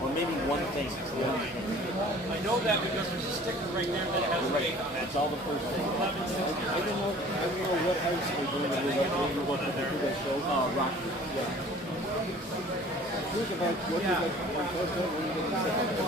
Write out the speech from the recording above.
Or maybe one thing. I know that because there's a sticker right there that has a date on it. That's all the first thing. I don't know what house we're doing. We're looking at the show. Rocky. Yeah. Here's about what you like.